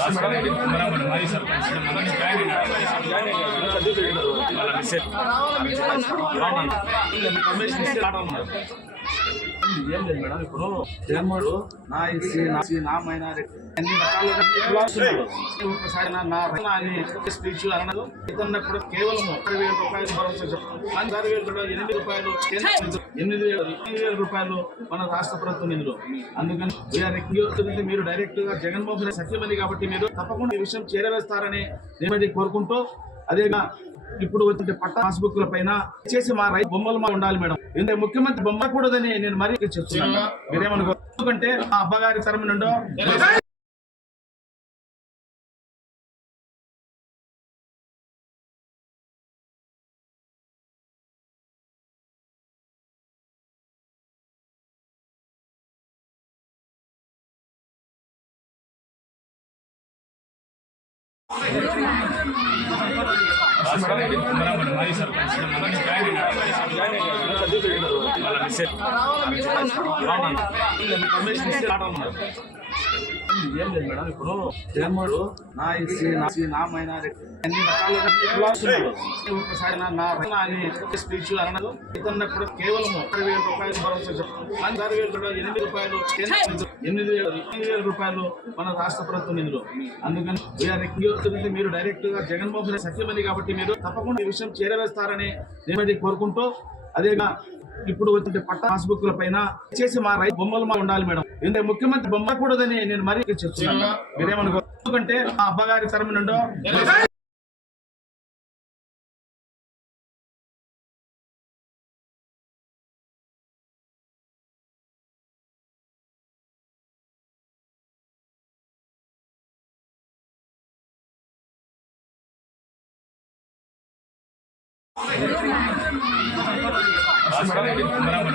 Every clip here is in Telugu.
రాష్ట్రానికి మాజీ సర్పంచ్ ఏం లేదు మేడం. ఇప్పుడు జగన్మోహన్ నా ఎస్సీ నా మైనారిటీ అన్ని రకాలుగా ఒకసారి నా స్పీచ్ అన్నది ఇతన్నప్పుడు కేవలం 60,000 రూపాయలు భరోసా చెప్తాం. 60,000 కూడా 8 రూపాయలు 8,000 రూపాయలు మన రాష్ట్ర ప్రభుత్వం నిధులు. అందుకని మీరు డైరెక్ట్ గా జగన్మోహన్ సఖ్యమంది కాబట్టి మీరు తప్పకుండా ఈ విషయం చేరవేస్తారని నేను కోరుకుంటూ, అదేగా ఇప్పుడు వచ్చే పట్ట పాస్బుక్ల పైన చేసి మా రైతు బొమ్మలు మా ఉండాలి మేడం. ఎందుకంటే ముఖ్యమంత్రి బొమ్మ కూడదని నేను మరీ చెప్తున్నాను. మీరేమనుకో, ఎందుకంటే మా అబ్బగారి తరమి నుండో మాజీ సర్పంచ్ ఏం లేదు మేడం. ఇప్పుడు జగన్మోహన్ నా ఎస్సీ నా మైనారిటీ అన్ని రకాలుగా ఒకసారి నా స్పీచ్ అన్నది ఇతన్నప్పుడు కేవలం 60,000 రూపాయలు భరోసా చెప్తాం. 60,000 కూడా 8 రూపాయలు 8,000 రూపాయలు మన రాష్ట్ర ప్రభుత్వం నిధులు. అందుకని మీరు డైరెక్ట్ గా జగన్మోహన్ సఖ్యమంది కాబట్టి మీరు తప్పకుండా ఈ విషయం చేరవేస్తారని నేను కోరుకుంటూ, అదేగా ఇప్పుడు వచ్చే పట్ట పాస్బుక్ల పైన చేసి మా రైతు బొమ్మలు మా ఉండాలి మేడం. ఎందుకంటే ముఖ్యమంత్రి బొమ్మ కూడదని నేను మరీ చెప్తున్నాను. మీరేమనుకో, ఎందుకంటే మా అబ్బగారి తరమి నుండో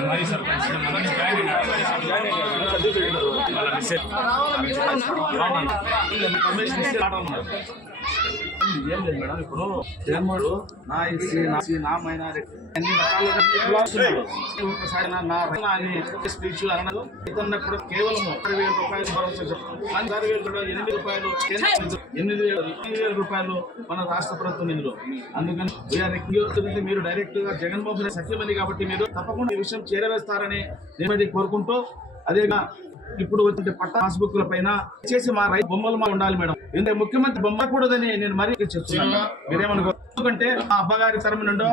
మాజీ సర్పంచ్ ఏం లేదు మేడం. ఇప్పుడు జగన్మోహన్ నా ఎస్సీ నా మైనారిటీ అన్ని రకాలుగా ఒకసారి నా స్పీచ్ అన్నది ఇతన్నప్పుడు కేవలం 60,000 రూపాయలు భరోసా చెప్తాం. 60,000 కూడా 8 రూపాయలు 8,000 రూపాయలు మన రాష్ట్ర ప్రభుత్వం నిధులు. అందుకని మీరు డైరెక్ట్ గా జగన్మోహన్ సఖ్యమంది కాబట్టి మీరు తప్పకుండా ఈ విషయం చేరవేస్తారని నేను కోరుకుంటూ, అదేగా ఇప్పుడు వచ్చే పట్ట పాస్బుక్ల పైన చేసి మా రైతు బొమ్మలు మా ఉండాలి మేడం. ఎందుకంటే ముఖ్యమంత్రి బొమ్మ కూడదని నేను మరీ చెప్తున్నాను. మీరేమనుకో, ఎందుకంటే మా అబ్బగారి తరమి నుండో